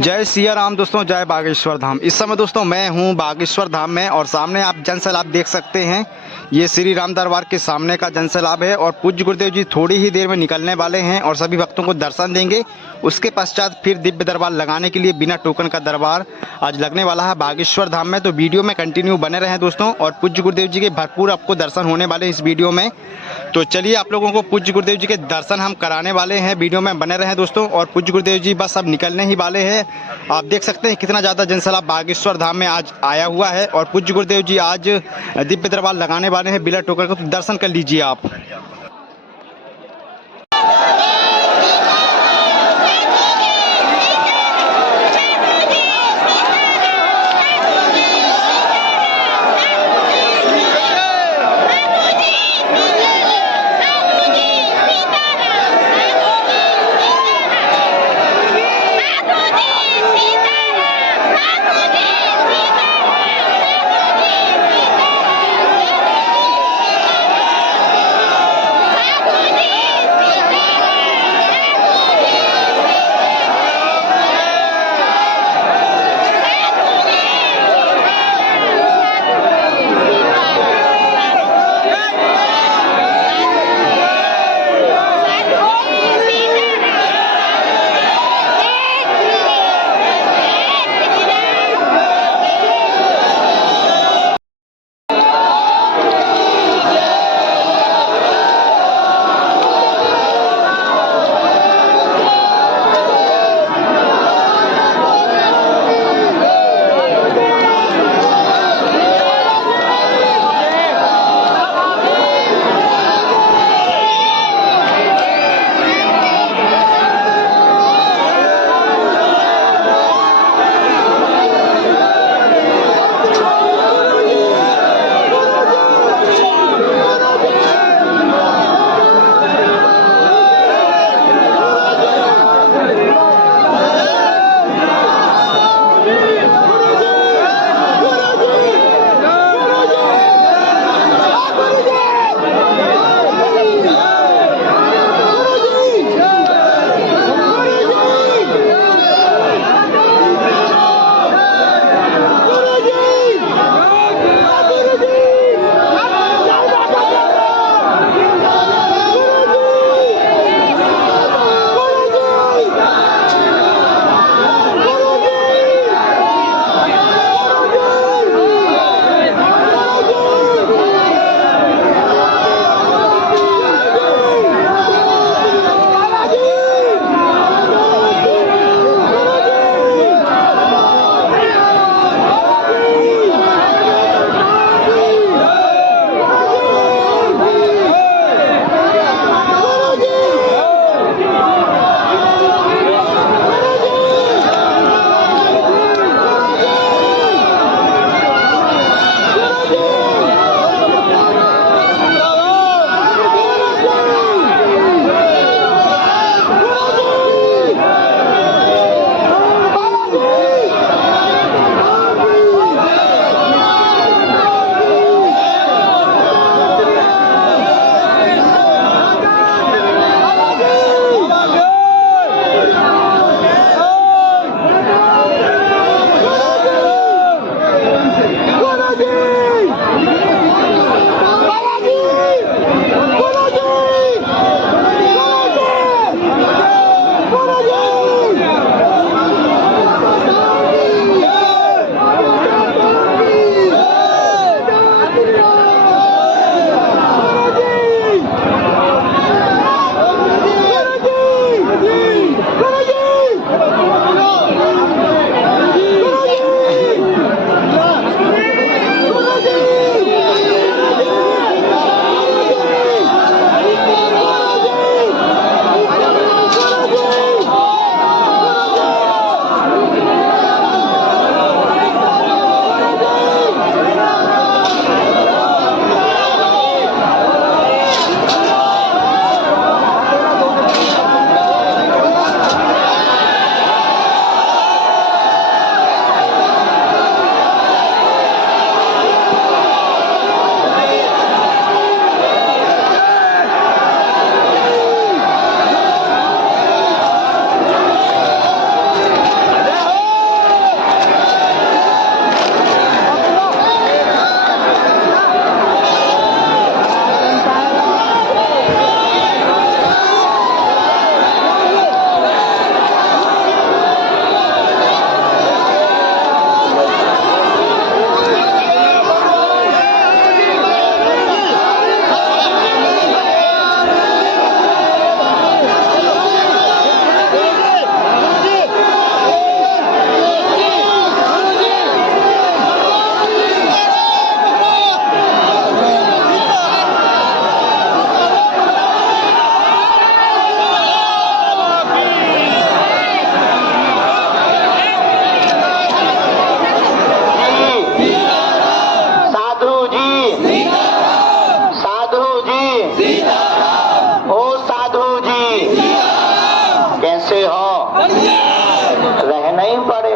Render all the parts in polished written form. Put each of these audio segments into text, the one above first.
जय सिया राम दोस्तों, जय बागेश्वर धाम। इस समय दोस्तों मैं हूं बागेश्वर धाम में और सामने आप जनसैलाब देख सकते हैं। ये श्री राम दरबार के सामने का जनसैलाब है और पूज्य गुरुदेव जी थोड़ी ही देर में निकलने वाले हैं और सभी भक्तों को दर्शन देंगे। उसके पश्चात फिर दिव्य दरबार लगाने के लिए बिना टोकन का दरबार आज लगने वाला है बागेश्वर धाम में। तो वीडियो में कंटिन्यू बने रहें दोस्तों और पूज्य गुरुदेव जी के भरपूर आपको दर्शन होने वाले हैं इस वीडियो में। तो चलिए आप लोगों को पूज्य गुरुदेव जी के दर्शन हम कराने वाले हैं। वीडियो में बने रहें दोस्तों। और पूज्य गुरुदेव जी बस अब निकलने ही वाले हैं। आप देख सकते हैं कितना ज़्यादा जनसैलाब बागेश्वर धाम में आज आया हुआ है और पूज्य गुरुदेव जी आज दिव्य दरबार लगाने वाले हैं बिना टोकन का। तो दर्शन कर लीजिए आप।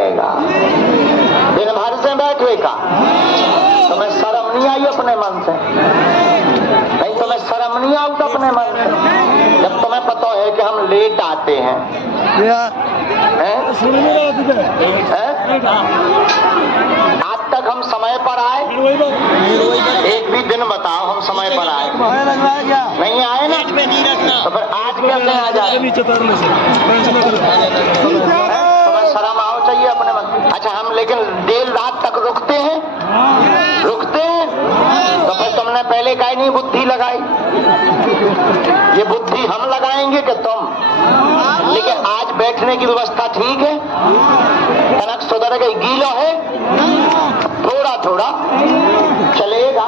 करेगा, दिन भर से बैठेगा। तुम्हें शर्म नहीं आई अपने मन से? नहीं, तुम्हें शर्म नहीं आई अपने मन से? जब तुम्हें पता है कि हम लेट आते हैं, आज तक हम समय पर आए? एक भी दिन बताओ हम समय पर आए? नहीं आए ना, तो फिर आज कैसे आ जाए? तुम्हें शर्म आओ चाहिए अपने मन। अच्छा, हम लेकिन देर रात तक रुकते हैं, तो फिर तुमने पहले काहे नहीं बुद्धि लगाई? ये बुद्धि हम लगाएंगे कि तुम? लेकिन आज बैठने की व्यवस्था ठीक है, कनक सुधर गई, गीलो है, थोड़ा थोड़ा चलेगा,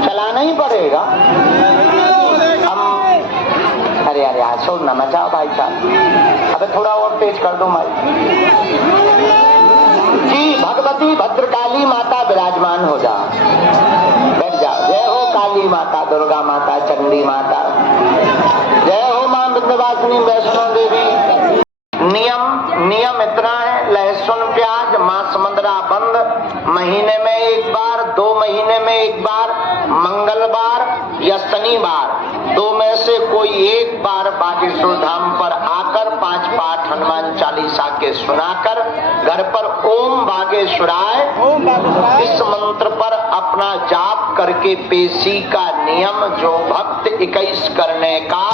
चलाना ही पड़ेगा। हम अरे अरे यार शोर ना मचाओ भाई साहब, अबे थोड़ा और तेज कर दो माइक जी। भगवती भद्रकाली माता विराजमान हो जाओ, बैठ जाओ। जय हो काली माता, दुर्गा माता, चंडी माता, जय हो मां विंध्यवासिनी वैष्णो देवी। नियम इतना है, लहसुन प्याज मांस मंदरा बंद, महीने में एक बार, 2 महीने में एक बार, मंगलवार या शनिवार, 2 में से कोई एक बार बागेश्वर धाम पर आकर 5 पाठ हनुमान चालीसा के सुनाकर घर पर ओम बागेश्वराय इस मंत्र पर अपना जाप करके पेशी का नियम जो भक्त 21 करने का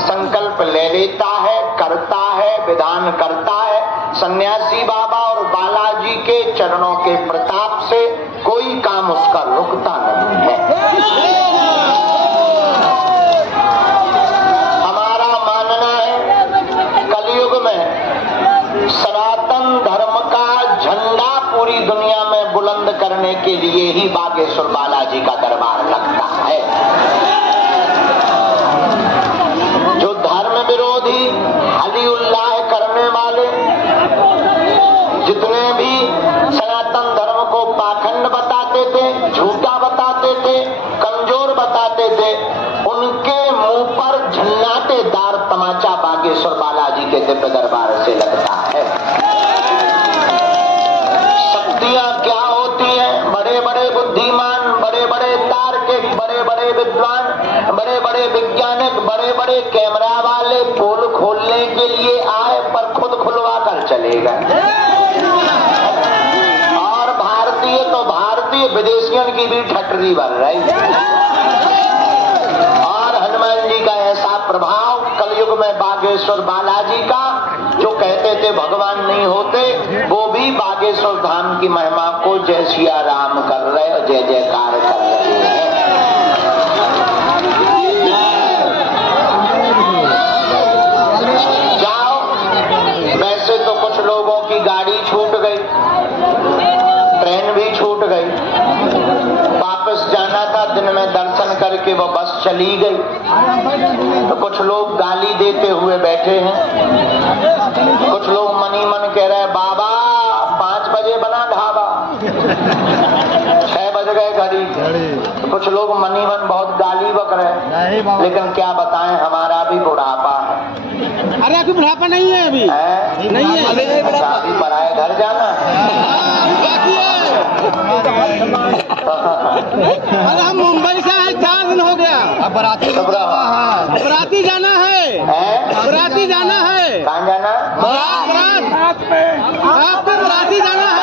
संकल्प ले लेता है, करता है, विधान करता है, सन्यासी बाबा और बालाजी के चरणों के प्रताप से कोई काम उसका रुकता नहीं है। हमारा मानना है कलयुग में सनातन धर्म का झंडा पूरी दुनिया में बुलंद करने के लिए ही बागेश्वर बालाजी का दरबार लगता है। जो धर्म विरोधी हली उल्लाह करने वाले, जितने भी सनातन धर्म को पाखंड बताते थे, झूठा बताते थे, कमजोर बताते थे, उनके मुंह पर झन्नाटेदार तमाचा बागेश्वर बालाजी के दिव्य दरबार से लगता है। शक्तियां क्या होती हैं? बड़े बड़े बुद्धिमान, बड़े बड़े तार्किक, बड़े बड़े विद्वान, बड़े बड़े वैज्ञानिक, बड़े बड़े कैमरा वाले पोल खोलने के लिए आए पर खुद खुलवा कर चले गए। और भारतीय तो भारतीय, विदेशियों की भी ठटरी बन रही। और हनुमान जी का ऐसा प्रभाव कलयुग में बागेश्वर बालाजी का, जो कहते थे भगवान नहीं होते, वो भी बागेश्वर धाम की महिमा को जय सिया राम कर रहे और जय जयकार कर रहे हैं। जाओ, वैसे तो कुछ लोगों की गाड़ी छूट गई, ट्रेन भी छूट गई, वापस जाना था, दिन में दर्शन करके वो बस चली गई, तो कुछ लोग गाली देते हुए बैठे हैं। कुछ लोग मनी मन कह रहे हैं बाबा 5 बजे बना ढाबा, 6 बज गए घड़ी। तो कुछ लोग मनी मन बहुत गाली बक रहे, लेकिन क्या बताएं, हमारा भी बुढ़ापा है। अरे अभी बुढ़ापा नहीं है, अभी नहीं है, अभी पराए घर जाना अरे हम मुंबई से आए, 4 दिन हो गया। अब बराती जाना है, बराती जाना है। कहाँ जाना? आपको बराती जाना है।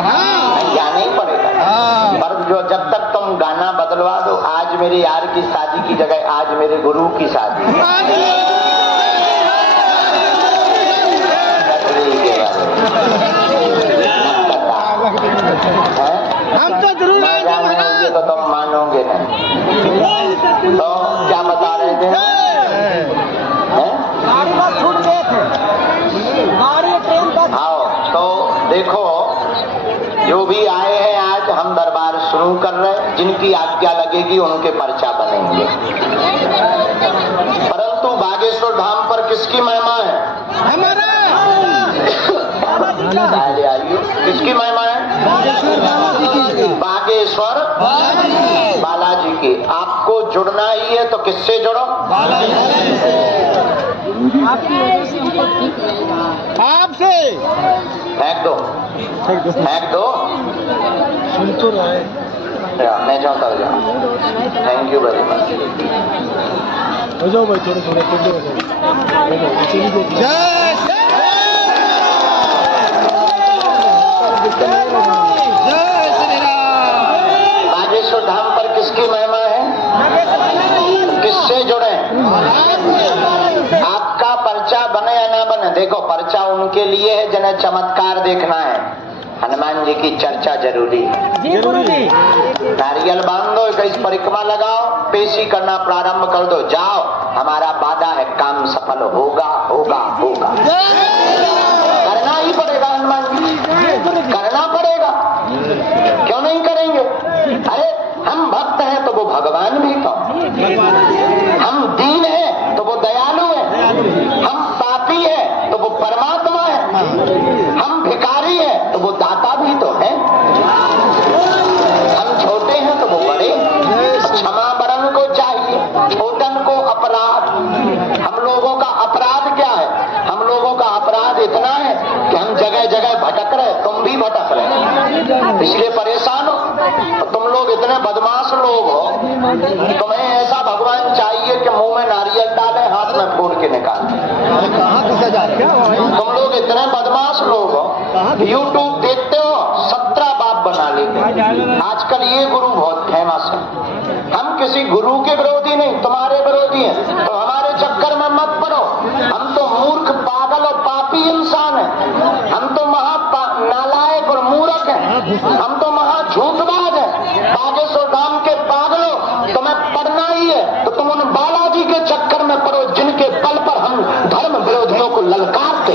हाँ, जाना ही पड़ेगा। पर जो जब तक तुम गाना बदलवा दो, आज मेरे यार की शादी की जगह आज मेरे गुरु की शादी। हम तो जरूर आएंगे, तो तुम मानोगे नहीं। तो क्या बता रहे थे? आओ तो देखो, जो भी आए हैं आज हम दरबार शुरू कर रहे हैं, जिनकी आज्ञा लगेगी उनके पर्चा बनेंगे। परंतु बागेश्वर धाम पर किसकी महिमा है? हमारा। किसकी महिमा है? बागेश्वर बालाजी की। आपको जुड़ना ही है तो किससे जुड़ो? आपकी वजह से हमको ठीक मिल रहा है। आपसे फेंक दो, फेंक दो। सुन तो रहे। मैं चाहता हूँ जाओ। Thank you very much. हो जाओ भाई, थोड़े थोड़े बागेश्वर धाम पर किसकी महिमा है? किससे जुड़े? आपका पर्चा बने या ना बने, देखो पर्चा उनके लिए है जिन्हें चमत्कार देखना है। हनुमान जी की चर्चा जरूरी है। नारियल बांध दो, 21 परिक्रमा लगाओ, पेशी करना प्रारंभ कर दो, जाओ। हमारा वादा है, काम सफल होगा होगा होगा। करना ही पड़ेगा हनुमान जी, करना पड़ेगा। क्यों नहीं करेंगे? अरे हम भक्त हैं तो वो भगवान भी तो, हम दीन हैं तो वो दयालु है, हम पापी हैं तो वो परमात्मा है, हम भिखारी हैं तो वो दाता भी तो है, हम छोटे हैं तो वो बड़े। क्षमा बरन को चाहिए, छोटन को अपराध। हम लोगों का अपराध क्या है? हम लोगों का अपराध इतना है कि हम जगह जगह भटक रहे, तुम भी भटक रहे, इसलिए परेशान हो। तो तुम लोग इतने बदमाश लोग हो, तुम्हें ऐसा भगवान चाहिए कि मुंह में नारियल डाले, हाथ में फोड़ के निकाले। तुम लोग इतने बदमाश लोग हो, यूट्यूब देखते हो, 17 बाप बना लेते। आजकल ये गुरु बहुत फेमस है। हम किसी गुरु के विरोधी नहीं, तुम्हारे विरोधी हैं, तो हमारे चक्कर में मत पड़ो। हम तो मूर्ख, पागल और पापी इंसान हैं, हम तो महा नालायक और मूर्ख हैं, हम तो महा झूठबाज हैं। बागेश्वर धाम के पागलों, तुम्हें पढ़ना ही है तो तुम उन बालाजी के चक्कर में पड़ो जिनके बल पर हम धर्म विरोधियों को ललकारते।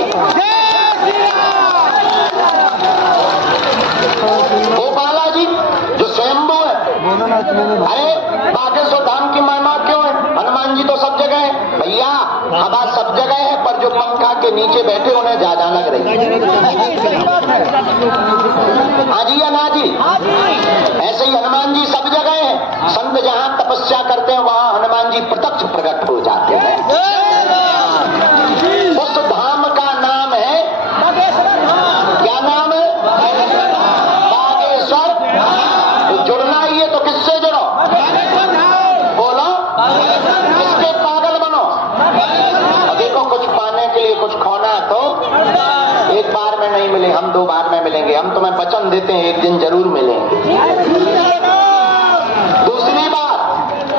वो बालाजी जो स्वयंभू है। अरे बागेश्वर धाम की महिमा क्यों है? हनुमान जी तो सब जगह है भैया, हवा सब जगह है, पर जो पंखा के नीचे बैठे उन्हें ज्यादा लग रही है। हाँ जी या ना जी? ऐसे ही हनुमान जी सब जगह है। संत जहाँ तपस्या करते हैं वहाँ हनुमान जी प्रत्यक्ष प्रकट हो जाते हैं। उस धाम का नाम है, क्या नाम है? बागेश्वर। तो जुड़ना ही है तो किससे जुड़ो? बोलो, किसके पागल बनो? और देखो, कुछ पाने के लिए कुछ खोना है तो एक बार में नहीं मिले, हम 2 बार में मिलेंगे। हम तुम्हें वचन देते हैं, एक दिन जरूर मिलेंगे। दूसरी बात,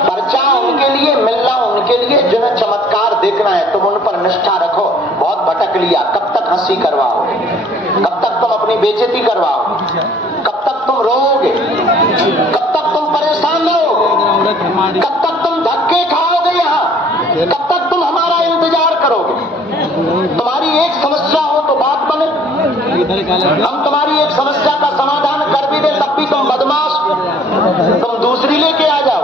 पर्चा उनके लिए, मिलना उनके लिए जिन्हें चमत्कार देखना है। तुम उन पर निष्ठा रखो। बहुत भटक लिया, कब तक हंसी करवाओ? कब तक तुम अपनी बेइज्जती करवाओ? कब तक तुम रोओगे? कब तक तुम परेशान रहोगे? कब तक तुम धक्के खाओगे? यहाँ कब तक तुम हमारा इंतजार करोगे? तुम्हारी एक समस्या हो तो बात बने, हम तुम्हारी एक समस्या का समाधान कर भी दे, तब भी तुम बदमाश। तुम दूसरी लेके आ जाओ,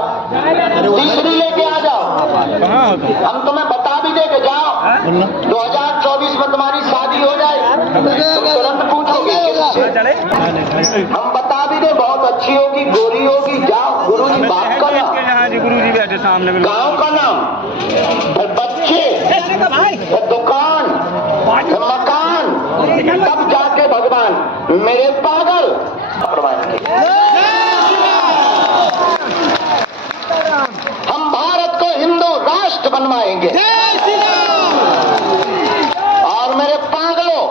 तीसरी लेके आ जाओ। हम तुम्हें बता भी दे के जाओ 2024 में तुम्हारी शादी हो जाए, तुम तुरंत पूछोगे किससे? हम बता भी दे बहुत अच्छी होगी, गोरी होगी, जाओ। गुरु जी बाप का नाम, गुरु जी बैठे सामने, गाँव का नाम, बच्चे, दुकान, मकान, तब जाके भगवान मेरे पागल भगवान के। हम भारत को हिंदू राष्ट्र बनवाएंगे। और मेरे पागलों,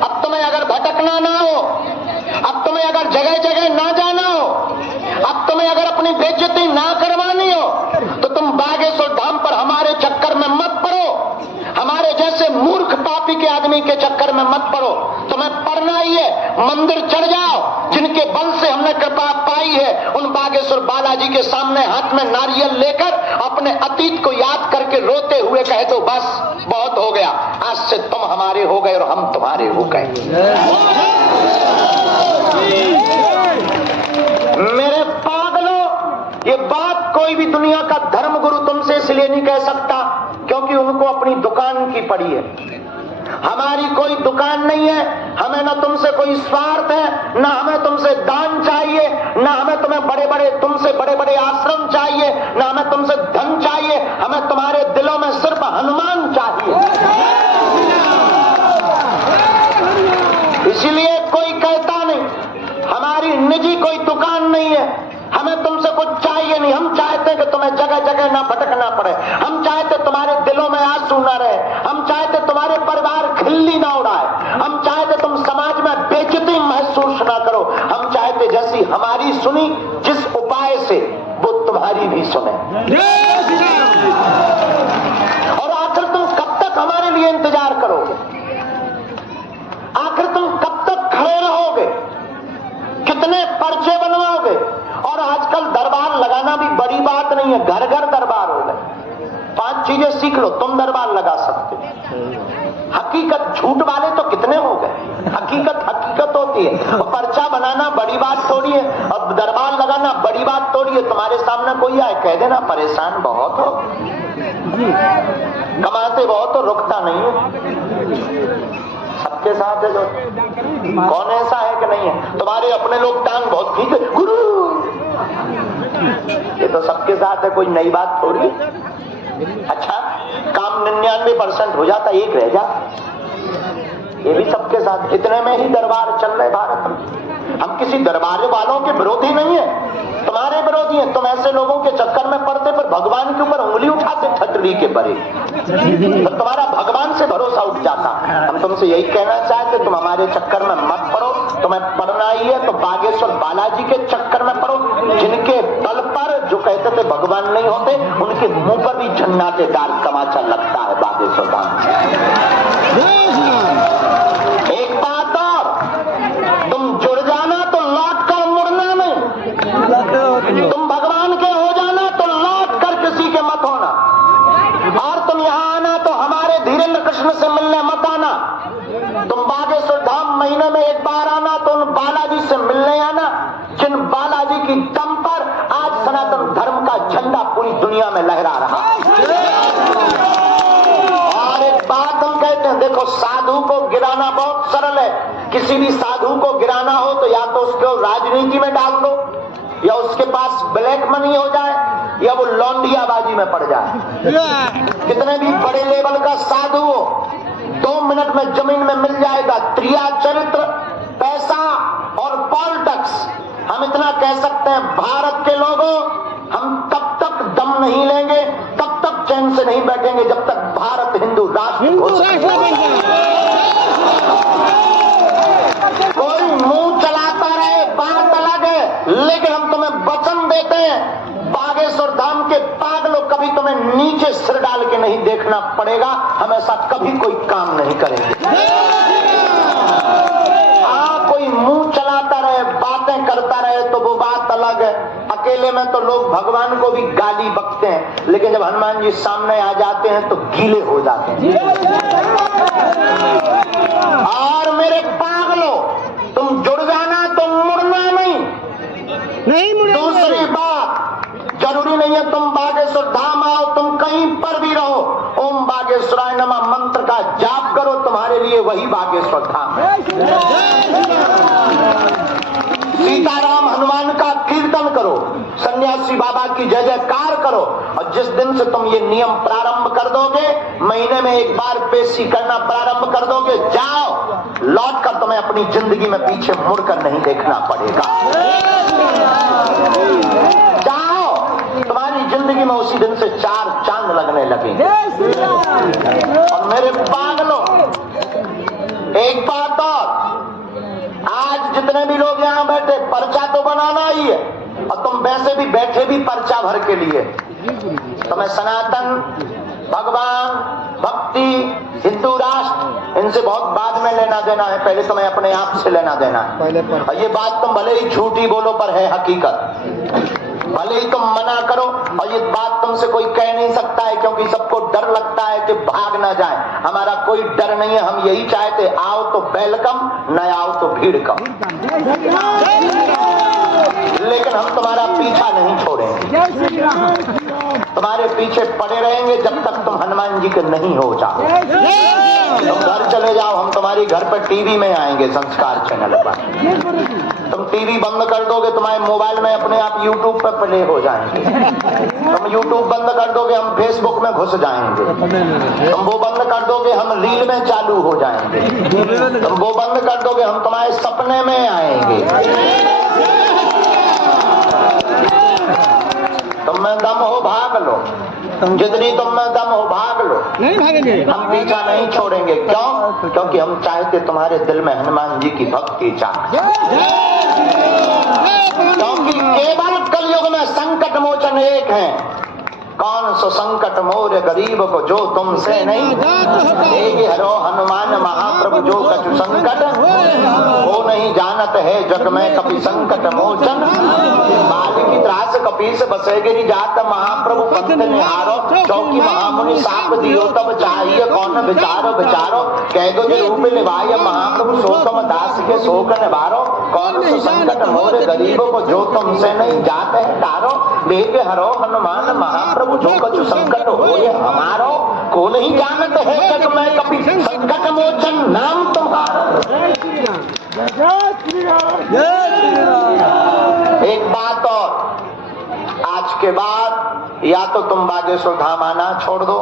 अब तुम्हें अगर भटकना ना हो, अब तुम्हें अगर जगह जगह ना जाना हो, अब तुम्हें अगर अपनी बेइज्जती ना करवानी हो, तो तुम बागेश्वर धाम पर हमारे चक्कर में मत पड़ो। हमारे जैसे मूर्ख पापी के आदमी के चक्कर में मत पड़ो। तुम्हें पढ़ना ही है, मंदिर चढ़ जाओ। जिनके बल से हमने कृपा पाई है, उन बागेश्वर बालाजी के सामने हाथ में नारियल लेकर अपने अतीत को याद करके रोते हुए कह दो, बस बहुत हो गया, आज से तुम हमारे हो गए और हम तुम्हारे हो गए। मेरे पागलों, ये बात कोई भी दुनिया का धर्म गुरु तुमसे इसलिए नहीं कह सकता क्योंकि उनको अपनी दुकान की पड़ी है। हमारी कोई दुकान नहीं है। हमें ना तुमसे कोई स्वार्थ है, ना हमें तुमसे दान चाहिए, ना हमें तुमसे बड़े बड़े आश्रम चाहिए, ना हमें तुमसे धन चाहिए। हमें तुम्हारे दिलों में सिर्फ हनुमान चाहिए। इसीलिए कोई कहता नहीं, हमारी निजी कोई दुकान नहीं है, हमें तुमसे कुछ चाहिए नहीं। हम चाहते हैं कि तुम्हें जगह जगह ना भटकना पड़े, हम चाहते तुम्हारे दिलों में आंसू ना रहे, हम चाहते तुम्हारे परिवार खिल्ली ना उड़ाए, हम चाहते तुम समाज में बेइज्जती महसूस ना करो, हम चाहते जैसी हमारी सुनी जिस उपाय से वो तुम्हारी भी सुने। और आखिर तुम कब तक हमारे लिए इंतजार करोगे? आखिर तुम कब तक खड़े रहोगे? कितने पर्चे बनवाओगे? और आजकल दरबार लगाना भी बड़ी बात नहीं है, घर घर दरबार हो गए। 5 चीजें सीख लो, तुम दरबार लगा सकते हो। हकीकत, झूठ वाले तो कितने हो गए, हकीकत हकीकत होती है। और पर्चा बनाना बड़ी बात थोड़ी है, और दरबार लगाना बड़ी बात थोड़ी है। तुम्हारे सामने कोई आए कह देना परेशान बहुत हो, कमाते बहुत हो, रुकता नहीं है। सबके साथ है जो, कौन ऐसा है कि नहीं है? तुम्हारे अपने लोग टांग बहुत खींचे, गुरु, ये तो सबके साथ है, कोई नई बात थोड़ी। अच्छा, काम 99% हो जाता, एक रह जा, ये भी सबके साथ। इतने में ही दरबार चल रहे भारत में। हम किसी दरबार वालों के विरोधी नहीं है, तुम्हारे विरोधी हैं। तुम ऐसे लोगों के चक्कर में पड़ते, पर भगवान के ऊपर उंगली उठाते ठटरी के परे, तो तुम्हारा भगवान से भरोसा उठ जाता। हम तुमसे यही कहना चाहते, तुम हमारे चक्कर में मत पड़ो। तुम्हें पढ़ना ही है तो बागेश्वर बालाजी के चक्कर में पड़ो, जिनके बल पर जो कहते थे भगवान नहीं होते, उनके मुंह पर भी झन्नाटेदार तमाचा लगता है बागेश्वर धाम। एक बात और, तुम जुड़ जाना तो लौट कर मुड़ना नहीं, तुम भगवान के हो जाना तो लौट कर किसी के मत होना। और तुम यहाँ आना तो हमारे धीरेन्द्र कृष्ण से मिलने मत आना। तुम बागेश्वर धाम महीने में एक बार आना तो उन बालाजी से मिलने आना, जिन बालाजी की दम पर आज सनातन धर्म का झंडा पूरी दुनिया में लहरा रहा। और एक बात हम कहते हैं, देखो साधु को गिराना बहुत सरल है। किसी भी साधु को गिराना हो तो या तो उसको राजनीति में डाल दो, या उसके पास ब्लैक मनी हो जाए, या वो लौंडियाबाजी में पड़ जाए। कितने भी बड़े लेवल का साधु हो, 2 मिनट में जमीन में मिल जाएगा। त्रिया चरित्र, पैसा और पॉलिटिक्स। हम इतना कह सकते हैं, भारत के लोगों, हम तब तक दम नहीं लेंगे, तब तक चैन से नहीं बैठेंगे जब तक भारत हिंदू राष्ट्र कोई मुंह चलाता रहे, बात अलग है, लेकिन हम तुम्हें वचन देते हैं, बागेश्वर धाम के पागलों, कभी तुम्हें नीचे सिर डाल के नहीं देखना पड़ेगा। हम ऐसा कभी कोई काम नहीं करेंगे। कोई मुंह चलाता रहे, बातें करता रहे तो वो बात अलग है। अकेले में तो लोग भगवान को भी गाली बकते हैं, लेकिन जब हनुमान जी सामने आ जाते हैं तो गीले हो जाते हैं। और मेरे पागलों, तुम जुड़ जाना तो मुड़ना नहीं। दूसरी बात, जरूरी नहीं है तुम बागेश्वर धाम आओ, तुम कहीं पर भी रहो, ओम बागेश्वराय नमः मंत्र का जाप करो, तुम्हारे लिए वही बागेश्वर धाम है। सीताराम हनुमान का कीर्तन करो, सन्यासी बाबा की जय जयकार करो। और जिस दिन से तुम ये नियम प्रारंभ कर दोगे, महीने में एक बार पेशी करना प्रारंभ कर दोगे, जाओ, लौट कर तुम्हें अपनी जिंदगी में पीछे मुड़कर नहीं देखना पड़ेगा। जाओ, तुम्हारी जिंदगी में उसी दिन से 4 चांद लगने लगेंगे। और मेरे पागलों, एक बात और, आज जितने भी लोग यहाँ बैठे, पर्चा तो बनाना ही है, और तुम वैसे भी बैठे भी पर्चा भर के लिए। तुम्हें सनातन, भगवान, भक्ति, हिंदू राष्ट्र, इनसे बहुत बाद में लेना देना है, पहले तुम्हें अपने आप से लेना देना है। और ये बात तुम भले ही झूठी बोलो, पर है हकीकत। भले ही तुम मना करो, और ये बात तुमसे कोई कह नहीं सकता है, क्योंकि सबको डर लगता है कि भाग ना जाए। हमारा कोई डर नहीं है, हम यही चाहते, आओ तो वेलकम, न आओ तो भीड़ कम। लेकिन हम तुम्हारा पीछा नहीं छोड़ेंगे। तुम्हारे पीछे पड़े रहेंगे जब तक तुम हनुमान जी के नहीं हो जाओ। तुम घर चले जाओ, हम तुम्हारी घर पर टीवी में आएंगे, संस्कार चैनल पर। तुम टीवी बंद कर दोगे, तुम्हारे मोबाइल में अपने आप यूट्यूब पर प्ले हो जाएंगे। तुम यूट्यूब बंद कर दोगे, हम फेसबुक में घुस जाएंगे। तुम वो बंद कर दोगे, हम रील में चालू हो जाएंगे। तुम वो बंद कर दोगे, हम तुम्हारे सपने में आएंगे। तुम में दम हो भाग लो, जितनी तुम में दम हो भाग लो, नहीं भागेंगे। हम पीछा नहीं छोड़ेंगे। क्यों? क्योंकि हम चाहते तुम्हारे दिल में हनुमान जी की भक्ति जागे। क्योंकि केवल कलयुग में संकट मोचन एक है। कौन सो संकट मोर गरीब को जो तुमसे नहीं, देहि हरो हनुमान महाप्रभु जो कछु संकट वो नहीं जानत है जग में कपि संकट मोचन। बाल की त्रास कपीस बसे गिरी जात महाप्रभु पंथ निहारो। चौकी महामुनि साप दियो तब चाहिए कौन विचारो विचारो। कह दो जो रूप निभाय महाप्रभु सोतम दास के शोक निवारो। कौन सो संकट मोर गरीब को जो तुमसे नहीं जात है तारो। देहि हरो हनुमान महाप्रभु जो कछु संकट हो ये हमारो। को नहीं जानत है जग में कभी संकट मोचन नाम तुम्हारा। एक बात और, आज के बाद या तो तुम बागेश्वर धाम आना छोड़ दो,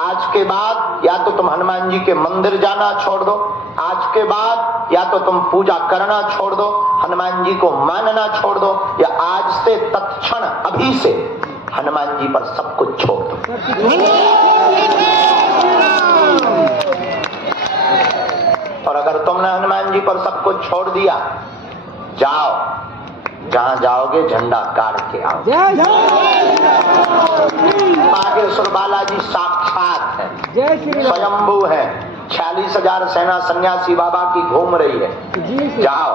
आज के बाद या तो तुम हनुमान जी के मंदिर जाना छोड़ दो, आज के बाद या तो तुम पूजा करना छोड़ दो, हनुमान जी को मानना छोड़ दो, या आज से तत्क्षण अभी से हनुमान जी पर सब कुछ छोड़ दो। और अगर तुमने हनुमान जी पर सब कुछ छोड़ दिया, जाओ, जहां जाओगे झंडा गाड़ के आओ। बागेश्वर बालाजी साक्षात है, स्वयंभू है। 46,000 सेना सन्यासी बाबा की घूम रही है। जाओ,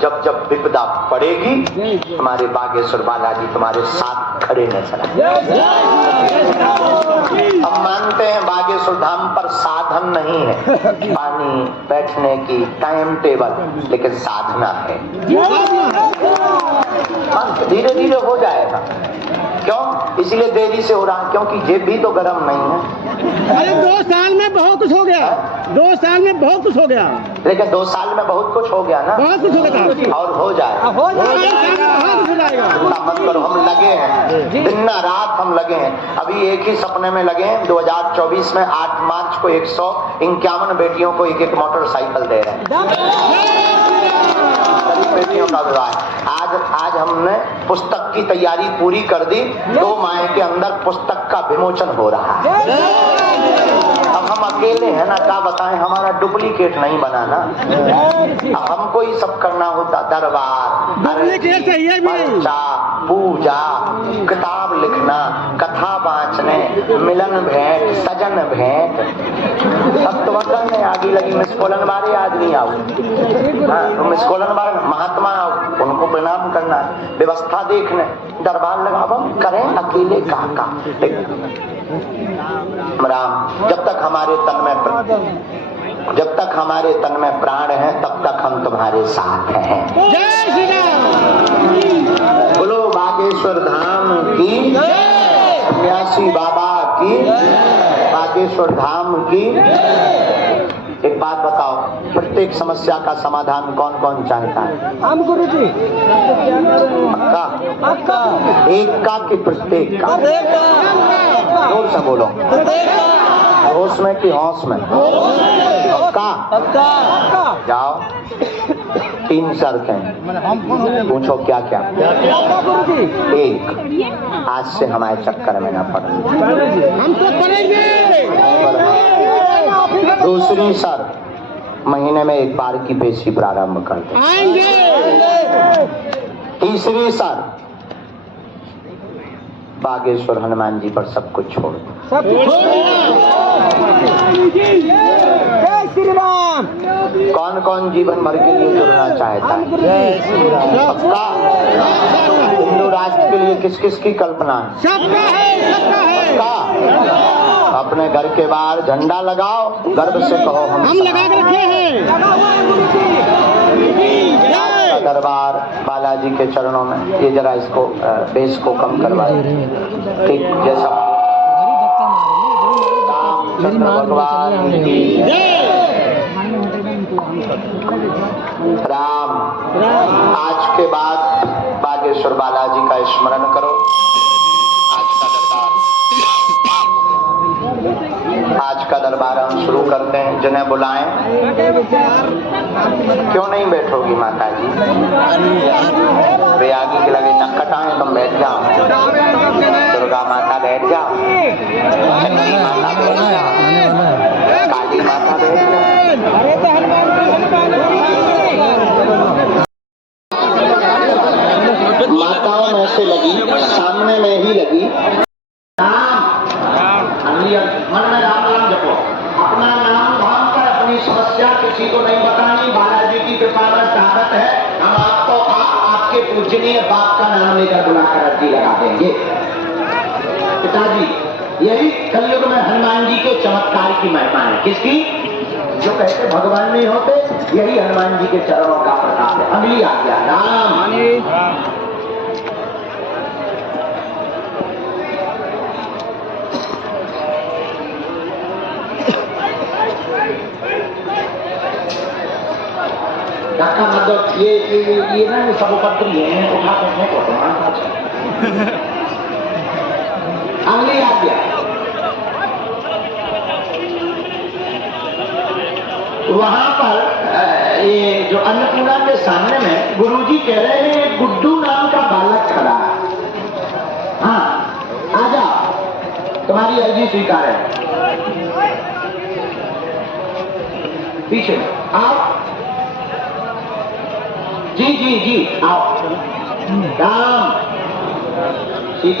जब जब विपदा पड़ेगी हमारे बागेश्वर बालाजी तुम्हारे साथ खड़े नजर आएंगे। हम मानते हैं बागेश्वर धाम पर साधन नहीं है, पानी बैठने की टाइम टेबल, लेकिन साधना है। धीरे धीरे हो जाएगा। क्यों? इसलिए देरी से हो रहा, क्योंकि जेब भी तो गर्म नहीं है। अरे 2 साल में बहुत कुछ हो गया, 2 साल में बहुत कुछ हो गया। लेकिन 2 साल में बहुत कुछ हो गया ना, बहुत कुछ हो गया और हो जाएगा। मत करो, हम लगे हैं, दिन रात हम लगे हैं। अभी एक ही सपने में लगे हैं, 2024 में 8 मार्च को 151 बेटियों को एक मोटरसाइकिल दे रहे हैं। बेटियों का विवाह। आज हमने पुस्तक की तैयारी पूरी कर दी। 2 माह के अंदर पुस्तक का विमोचन हो रहा है। अब हम अकेले हैं ना, क्या बताएं, हमारा डुप्लीकेट नहीं बनाना। अब हमको ही सब करना होता, दरबार, पर्चा, पूजा, किताब लिखना, कथा बाँचने, मिलन भेंट, सजन भेंट। अब तो वतन में आगे लगी मिस कोलन बारे आदमी आओ, तो मिस कोलन बारे महात्मा आओ, उनको प्रणाम करना, व्यवस्था देखने, दरबार लगाओ, करें अकेले का। राम, जब तक हमारे तन में प्राण है तब तक हम तुम्हारे साथ हैं। बोलो बागेश्वर धाम की, सन्यासी बाबा की, बागेश्वर धाम की। एक बात बताओ, प्रत्येक समस्या का समाधान कौन कौन चाहता है? हम गुरु जी। पक्का? एक का कि प्रत्येक का? जोर से बोलो। होश में कि हौस में? पक्का? जाओ, 3 शर्तें पूछो, क्या क्या? एक, आज से हमारे चक्कर में ना पड़े। हम तो पढ़ेंगे। दूसरी शर्त, महीने में 1 बार की पेशी प्रारंभ कर दो। तीसरी शर्त, बागेश्वर हनुमान जी पर सब कुछ छोड़ दो। जय श्री राम। कौन कौन जीवन भर के लिए जुड़ना चाहता है? सबका? हिंदू राष्ट्र के लिए किस किस की कल्पना है? सबका है, सबका है। अपने घर के बाहर झंडा लगाओ, गर्व से कहो हम लगा के रखे हैं। दरबार बालाजी जी के चरणों में। ये जरा इसको बेस को कम करवाए। ठीक, जैसा रामचंद्र भगवान की राम। आज के बाद बागेश्वर बालाजी का स्मरण करो। आज का दरबार हम शुरू करते हैं। जिन्हें बुलाएं। क्यों नहीं बैठोगी माता जी? आगे के लगे नक्कट आए, तुम बैठ जाओ। दुर्गा माता बैठ जाओ, चंडी माता बैठ जाओ, काली माता बैठ जाओ। माताओं में से लगी, सामने में ही लगी। मन में राम नाम जपो। अपना नाम धाम कर अपनी समस्या किसी को नहीं बतानी। बालाजी की कृपा में ताकत है। हम आपको आपके पूजनीय बाप का नाम लेकर बुलाकर अर्जी लगा देंगे। पिताजी, यही कलयुग में हनुमान जी के चमत्कार की महिमा है। किसकी? जो कहते भगवान नहीं होते, यही हनुमान जी के चरणों का प्रताप है। अगली आज्ञा। राम। धक्का मत दो। ये ना सब उपद्रवी है, उठा कर फेंको तुम्हारे पास। अगली आज्ञा। वहां पर ये जो अन्नपूर्णा के सामने में गुरुजी कह रहे हैं गुड्डू नाम का बालक खड़ा है। हाँ, आ जाओ, तुम्हारी अर्जी स्वीकार है। पीछे आओ। जी जी जी, आओ। राम सीता